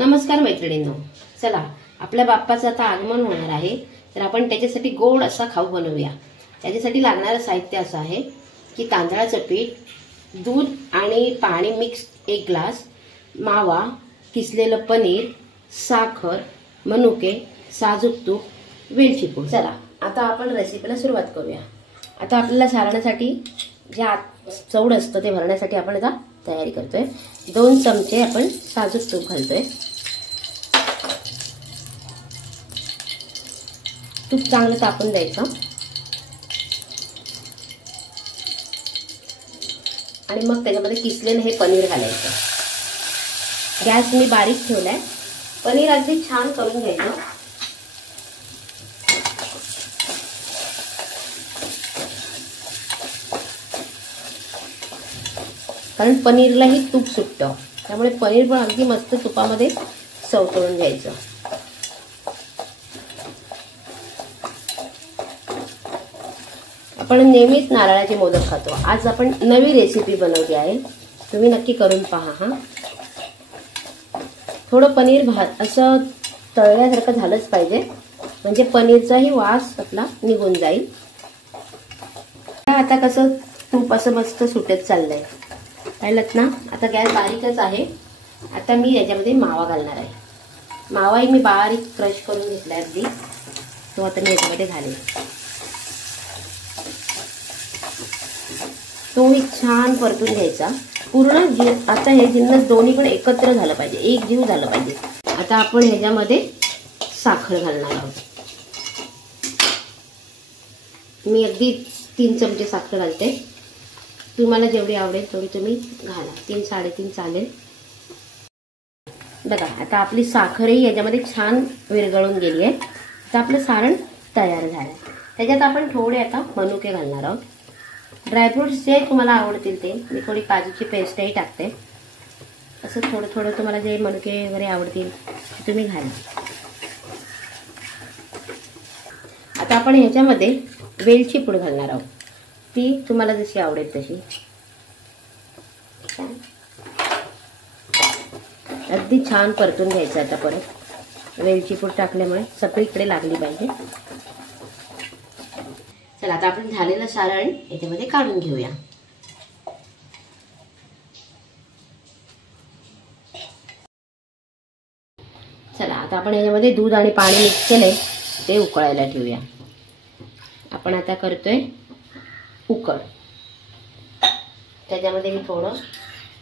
नमस्कार मैत्रिणींनो, चला आपल्या बाप्पाचं आता आगमन होणार आहे, तर आपण त्याच्यासाठी गोड असा खाऊ बनवूया। त्याच्यासाठी लागणारं साहित्य असं आहे की तांदळाचं पीठ, दूध आणि पाणी मिक्स 1 ग्लास, मावा, किसलेलं पनीर, साखर, मनुके, साजूक तूप, वेलची पूड। चला आता आपण रेसिपीला सुरुवात करूया। आता आपल्याला सारणासाठी जे चौड असतं ते भरण्यासाठी आपण आता तयारी करतोय। 2 चमचे आपण साजूक तूप घालतोय। तूप चांगलं तापून द्यायचं आणि मग त्याच्यामध्ये किसलेलं हे पनीर घालायचं। गॅस मी बारीक ठेवलाय। पनीर अगदी छान करून घ्यायचं। कारण पनीरलाही तूप सुटतं, त्यामुळे पनीर पण अगदी मस्त तुपामध्ये सवतळून घ्यायचं। आपण नेहमीच नारळाचे मोदक खातो, आज आपण नवी रेसिपी बनवली आहे, तुम्ही नक्की करून पहा हा। थोडं पनीर असं तळल्यासारखं झालंच पाहिजे, म्हणजे पनीरचाही वास आपला निघून जाईल। आता कसं तूप असं मस्त सुटत चाललंय, पाहिलंत ना। आता गॅस बारीकच आहे। आता मी याच्यामध्ये मावा घालणार आहे। मावाही मी बारीक क्रश करून घेतलाय अगदी, तो आता मी याच्यामध्ये घालेन। तोही छान परतून घ्यायचा पूर्ण। आता हे जिन्नस दोन्ही पण एकत्र झालं पाहिजे, एक जीव झालं पाहिजे। आता आपण ह्याच्यामध्ये साखर घालणार आहोत। मी अगदी 3 चमचे साखर घालते, तुम्हाला जेवढी आवडेल तेवढी तुम्ही घाला। 3 3.5 चालेल। बघा आता आपली साखरही याच्यामध्ये छान विरघळून गेली आहे। आता आपलं सारण तयार झालं। त्याच्यात आपण थोडे आता मनुके घालणार आहोत। ड्रायफ्रुट्स जे तुम्हाला आवडतील ते, मी थोडी काजूची पेस्टही टाकते। असं थोडं थोडं तुम्हाला जे मनुके वगैरे आवडतील ते तुम्ही घाला। आता आपण ह्याच्यामध्ये वेलची पूड घालणार आहोत, ती तुम्हाला जशी आवडेल तशी। अगदी छान परतून घ्यायचं। आता परत वेलची पूड टाकल्यामुळे सगळीकडे लागली पाहिजे। चला आता आपण झालेलं सारण याच्यामध्ये काढून घेऊया। चला आता आपण याच्यामध्ये दूध आणि पाणी मिक्स केले ते उकळायला ठेवूया। आपण आता करतोय उकळ। त्याच्यामध्ये मी थोडं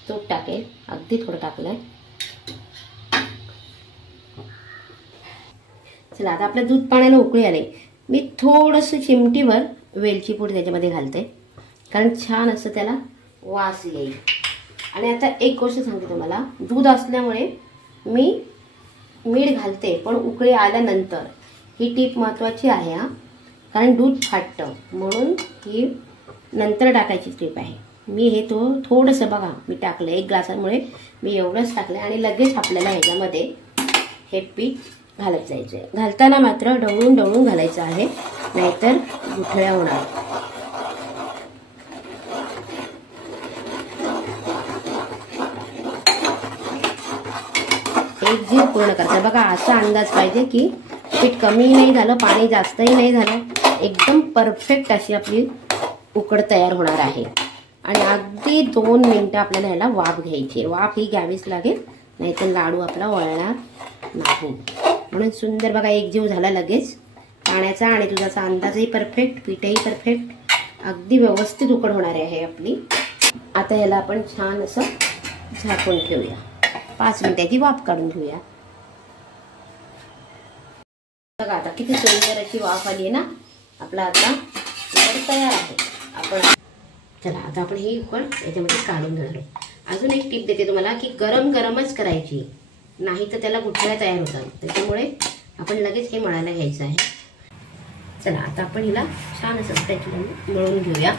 तूप टाकेल, अगदी थोडं टाकलंय। चला आता आपलं दूध पाण्याला उकळी आले। मी थोडंसं चिमटीभर वेलची पूड त्याच्यामध्ये घालते, कारण छान असं त्याला वास येईल। आणि आता एक गोष्ट सांगते तुम्हाला, दूध असल्यामुळे मी मीठ घालते, पण उकळी आल्यानंतर। ही टीप महत्त्वाची आहे हा, कारण दूध फाटतं, म्हणून ही नंतर टाकायची टीप आहे। मी हे थोडंसं बघा मी टाकलं 1 ग्लासामुळे मी एवढंच टाकलं आणि लगेच आपल्याला ह्याच्यामध्ये हे पीठ घालत जायचं। घालताना मात्र ढवळून ढवळून घालायचं आहे, नाहीतर गुठळ्या होणार। एक जीव पूर्ण करायचा। बघा असा अंदाज पाहिजे की पीठ कमी नाही झालं, पाणी जास्तही नाही झालं, एकदम परफेक्ट अशी आपली उकड तयार होणार आहे। आणि अगदी 2 मिनिटं आपल्याला ह्याला वाफ घ्यायची। वाफ ही घ्यावीच लागेल, नाहीतर लाडू आपला वळणार नाही। म्हणून सुंदर बघा एक जीव झाला लगेच पाण्याचा, आणि दुधाचा अंदाजही परफेक्ट, पीठही परफेक्ट, अगदी व्यवस्थित उकड होणार आहे आपली। आता ह्याला आपण छान असं झाकून ठेवूया, 5 मिनिटाची वाफ काढून घेऊया। बघा आता किती सुंदर अशी वाफ आली आहे ना। आपला आता उकड तयार आहे। आपण चला आता आपण ही उकड याच्यामध्ये काढून घेणार। अजून एक टिप देते तुम्हाला की गरम गरमच करायची, नाही तर त्याला गुठळ्या तयार होतात, त्याच्यामुळे आपण लगेच हे मळायला घ्यायचं आहे। चला आता आपण हिला छान असं मळून घेऊया,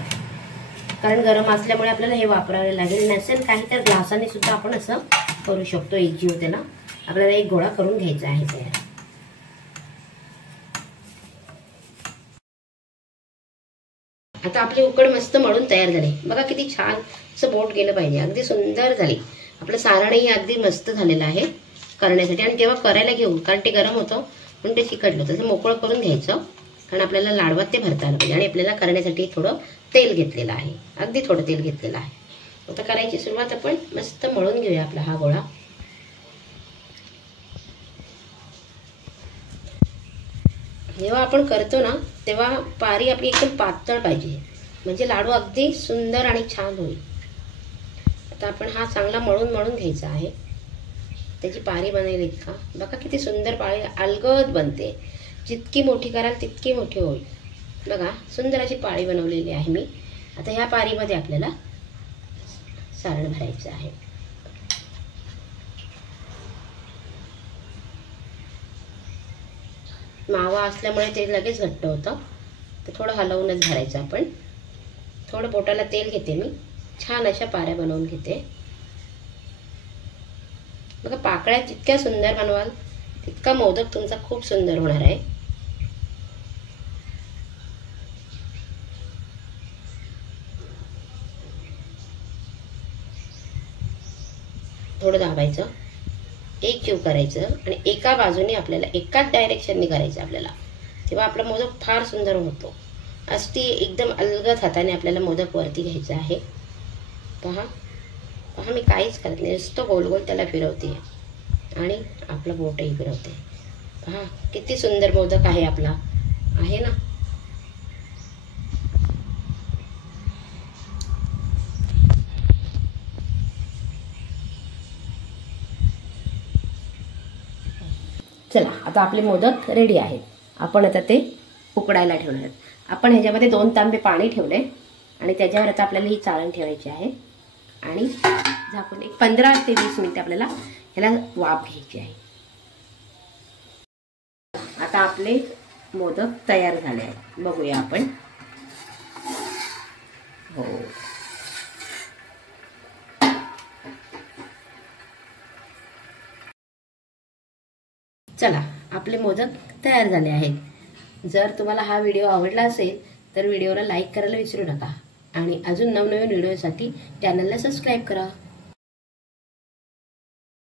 कारण गरम असल्यामुळे आपल्याला हे वापरावे लागेल। नसेल काही तर ग्लासाने सुद्धा आपण असं करू शकतो, एक जीव त्याला आपल्याला एक गोळा करून घ्यायचा आहे तयार। आता आपली उकड मस्त मळून तयार झाली। बघा किती छान असं बोट गेलं पाहिजे, अगदी सुंदर झाली। आपलं सारणही अगदी मस्त झालेलं आहे। करण्यासाठी. आणि जेव्हा करायला घेऊ, कारण ते गरम होतं म्हणून ते चिकटलं, तसं मोकळं करून घ्यायचं, कारण आपल्याला लाडवात ते भरता आलं पाहिजे. आणि आपल्याला करण्यासाठी थोडं तेल घेतलेलं आहे, अगदी थोडं तेल घेतलेलं आहे. आता करायची सुरुवात आपण मस्त मळून घेऊया आपला हा गोळा. जेव्हा आपण करतो ना तेव्हा पारी आपली एकदम पातळ पाहिजे, म्हणजे लाडू अगदी सुंदर आणि छान होईल. आता आपण हा चांगला मळून मळून घ्यायचा आहे. त्याची पारी बनेल इतका बघा, किती सुंदर पारी अलगद बनते. जितकी मोठी कराल तितकी मोठी होईल. बघा सुंदर अशी पाळी बनवलेली आहे मी. आता ह्या पारीमध्ये आपल्याला सारण भरायचं आहे. मावा असल्यामुळे ते लगेच घट्ट होतं, तर थोडं हलवूनच भरायचं आपण. थोडं बोटाला तेल घेते मी, छान अशा पाऱ्या बनवून घेते. बघा पाकळ्या जितक्या सुंदर बनवाल तितका मोदक तुमचा खूप सुंदर होणार आहे. थोडं दाबायचं, एक जीव करायचं आणि एका बाजूने आपल्याला एकाच डायरेक्शनने करायचं आपल्याला, तेव्हा आपला मोदक फार सुंदर होतो. अगदी एकदम अलगद हाताने आपल्याला मोदक वरती घ्यायचा आहे. पहा पहा, मी काहीच करत नाही, नुसतं गोल गोल त्याला फिरवते आणि आपलं बोटही फिरवते. पहा किती सुंदर मोदक आहे आपला, आहे ना. चला आता आपले मोदक रेडी आहेत. आपण आता ते उकडायला ठेवणार आहेत. आपण ह्याच्यामध्ये 2 तांबे पाणी ठेवले आणि त्याच्यावर आता आपल्याला ही चाळण ठेवायची आहे आणि झाकून एक 15 ते 20 मिनिटं आपल्याला ह्याला वाफ घ्यायची आहे. आता आपले मोदक तयार झाले आहेत, बघूया आपण. हो चला आपले मोदक तयार झाले आहेत. जर तुम्हाला हा व्हिडिओ आवडला असेल तर व्हिडिओला लाईक करायला विसरू नका आणि अजून नवनवीन व्हिडिओसाठी चॅनलला सबस्क्राईब करा.